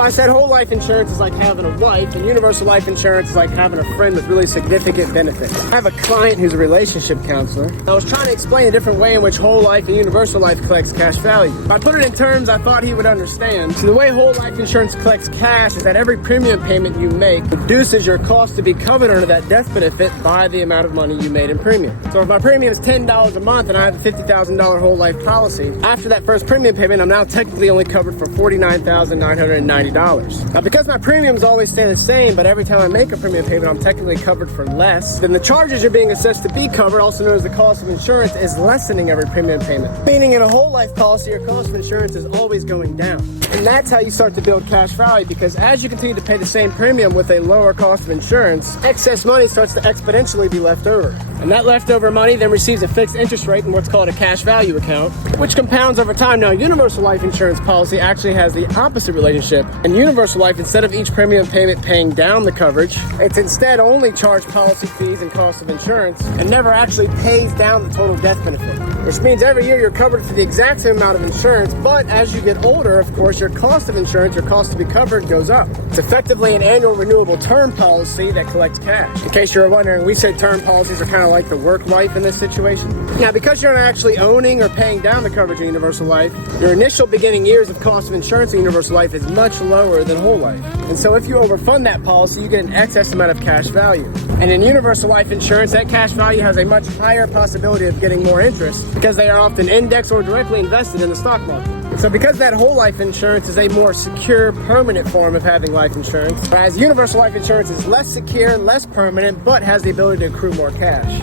So I said whole life insurance is like having a wife, and universal life insurance is like having a friend with really significant benefits. I have a client who's a relationship counselor. I was trying to explain a different way in which whole life and universal life collects cash value. If I put it in terms I thought he would understand. So the way whole life insurance collects cash is that every premium payment you make reduces your cost to be covered under that death benefit by the amount of money you made in premium. So if my premium is $10 a month and I have a $50,000 whole life policy, after that first premium payment, I'm now technically only covered for $49,990. Now, because my premiums always stay the same, but every time I make a premium payment, I'm technically covered for less, then the charges you're being assessed to be covered, also known as the cost of insurance, is lessening every premium payment. Meaning in a whole life policy, your cost of insurance is always going down. And that's how you start to build cash value, because as you continue to pay the same premium with a lower cost of insurance, excess money starts to exponentially be left over. And that leftover money then receives a fixed interest rate in what's called a cash value account, which compounds over time. Now, universal life insurance policy actually has the opposite relationship. In universal life, instead of each premium payment paying down the coverage, it's instead only charged policy fees and cost of insurance and never actually pays down the total death benefit. Which means every year you're covered for the exact same amount of insurance, but as you get older, of course, your cost of insurance, your cost to be covered goes up. It's effectively an annual renewable term policy that collects cash. In case you're wondering, we say term policies are kind of like the work life in this situation. Now, because you're not actually owning or paying down the coverage in universal life, your initial beginning years of cost of insurance in universal life is much lower than whole life. And so if you overfund that policy, you get an excess amount of cash value. And in universal life insurance, that cash value has a much higher possibility of getting more interest because they are often indexed or directly invested in the stock market. So because that whole life insurance is a more secure, permanent form of having life insurance, whereas universal life insurance is less secure, less permanent, but has the ability to accrue more cash.